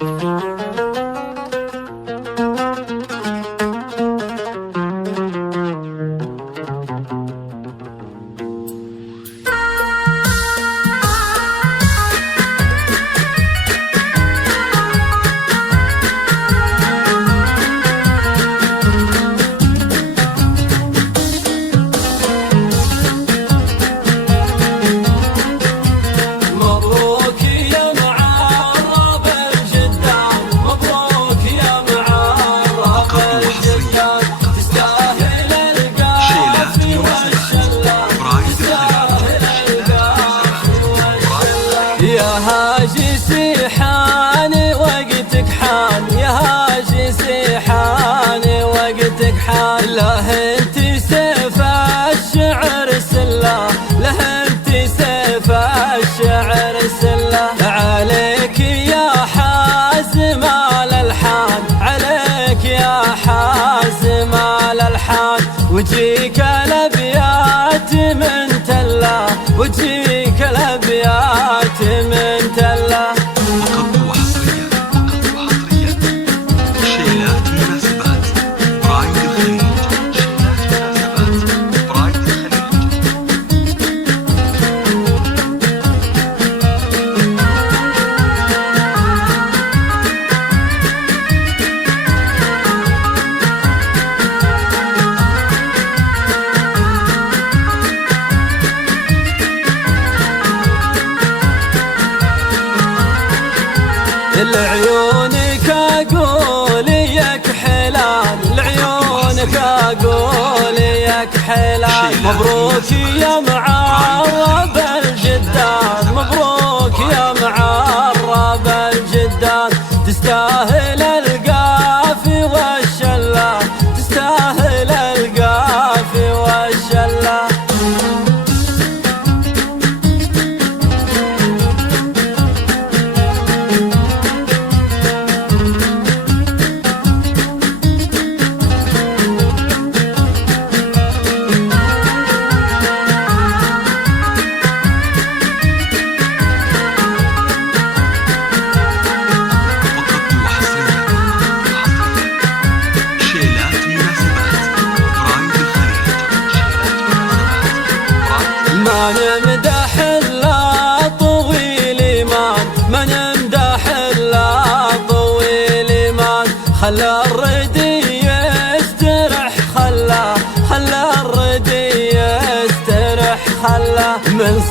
يا هاجي سيحاني وقتك حان، يا هاجي سيحاني وقتك حان. له انت سيف الشعر سله، له انت سيف الشعر سله. عليك يا حازم الالحان، عليك يا حازم الالحان. وجيك الابيات من تله، وجيك الابيات من تله. فقط وحصريا، فقط وحصريا شيلات مناسبات برايد الخليج، شيلات مناسبات برايد الخليج. لعيونك اقول ياك حلال، لعيونك اقول ياك حلال. مبروك يا معرب الجدان، مبروك يا معرب الجدان. تستاهل القافي والشله، تستاهل القافي والشله. ما نمدح الا طويل ايمان، ما نمدح الا طويل ايمان. خلى الردي يسترح، خلى الردي يسترح. خلى من